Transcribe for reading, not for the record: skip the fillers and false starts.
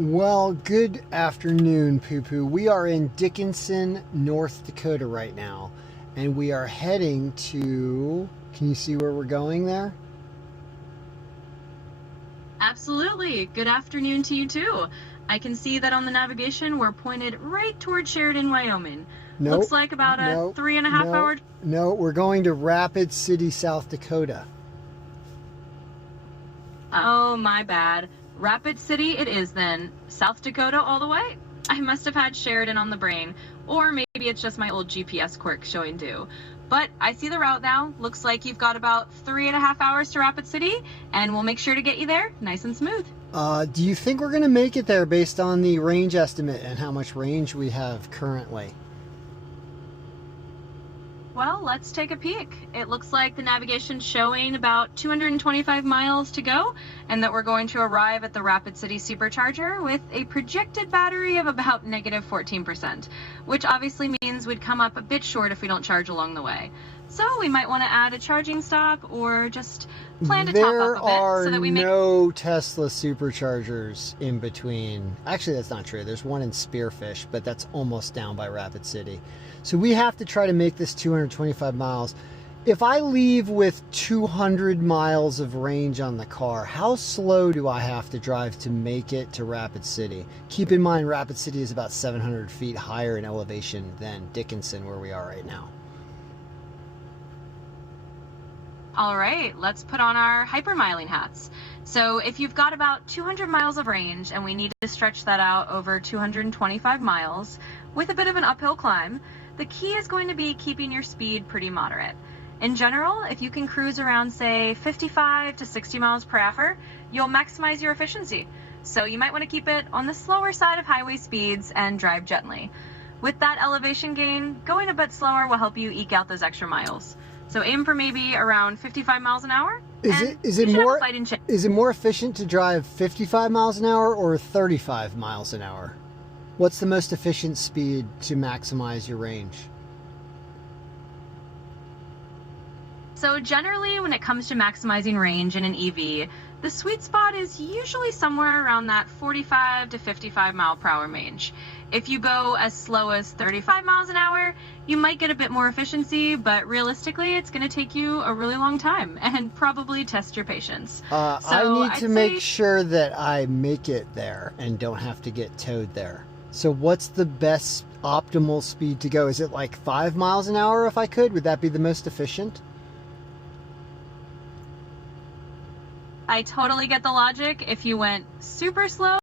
Well, good afternoon, Poo Poo. We are in Dickinson, North Dakota right now, and we are heading to... Can you see where we're going there? Absolutely. Good afternoon to you too. I can see that on the navigation we're pointed right toward Sheridan, Wyoming. Nope, Looks like about a nope, 3.5 hour... No, we're going to Rapid City, South Dakota. Oh, my bad. Rapid City it is then. South Dakota all the way? I must have had Sheridan on the brain, or maybe it's just my old GPS quirk showing due. But I see the route now. Looks like you've got about 3.5 hours to Rapid City, and we'll make sure to get you there nice and smooth. Do you think we're going to make it there based on the range estimate and how much range we have currently? Well, let's take a peek. It looks like the navigation's showing about 225 miles to go, and that we're going to arrive at the Rapid City Supercharger with a projected battery of about negative 14%, which obviously means we'd come up a bit short if we don't charge along the way. So we might want to add a charging stop or just plan to top up a bit so that we make... There are no Tesla superchargers in between. Actually, that's not true. There's one in Spearfish, but that's almost down by Rapid City. So we have to try to make this 225 miles. If I leave with 200 miles of range on the car, how slow do I have to drive to make it to Rapid City? Keep in mind, Rapid City is about 700 feet higher in elevation than Dickinson, where we are right now. All right, let's put on our hypermiling hats. So if you've got about 200 miles of range and we need to stretch that out over 225 miles with a bit of an uphill climb, the key is going to be keeping your speed pretty moderate. In general, if you can cruise around, say, 55 to 60 miles per hour, you'll maximize your efficiency. So you might want to keep it on the slower side of highway speeds and drive gently. With that elevation gain, going a bit slower will help you eke out those extra miles. So aim for maybe around 55 miles an hour. Is it more efficient to drive 55 miles an hour or 35 miles an hour? What's the most efficient speed to maximize your range? So generally, when it comes to maximizing range in an EV, the sweet spot is usually somewhere around that 45 to 55 mile per hour range. If you go as slow as 35 miles an hour, you might get a bit more efficiency, but realistically, it's going to take you a really long time and probably test your patience. I need to make sure that I make it there and don't have to get towed there. So what's the best optimal speed to go? Is it like 5 miles an hour if I could? Would that be the most efficient? I totally get the logic. If you went super slow,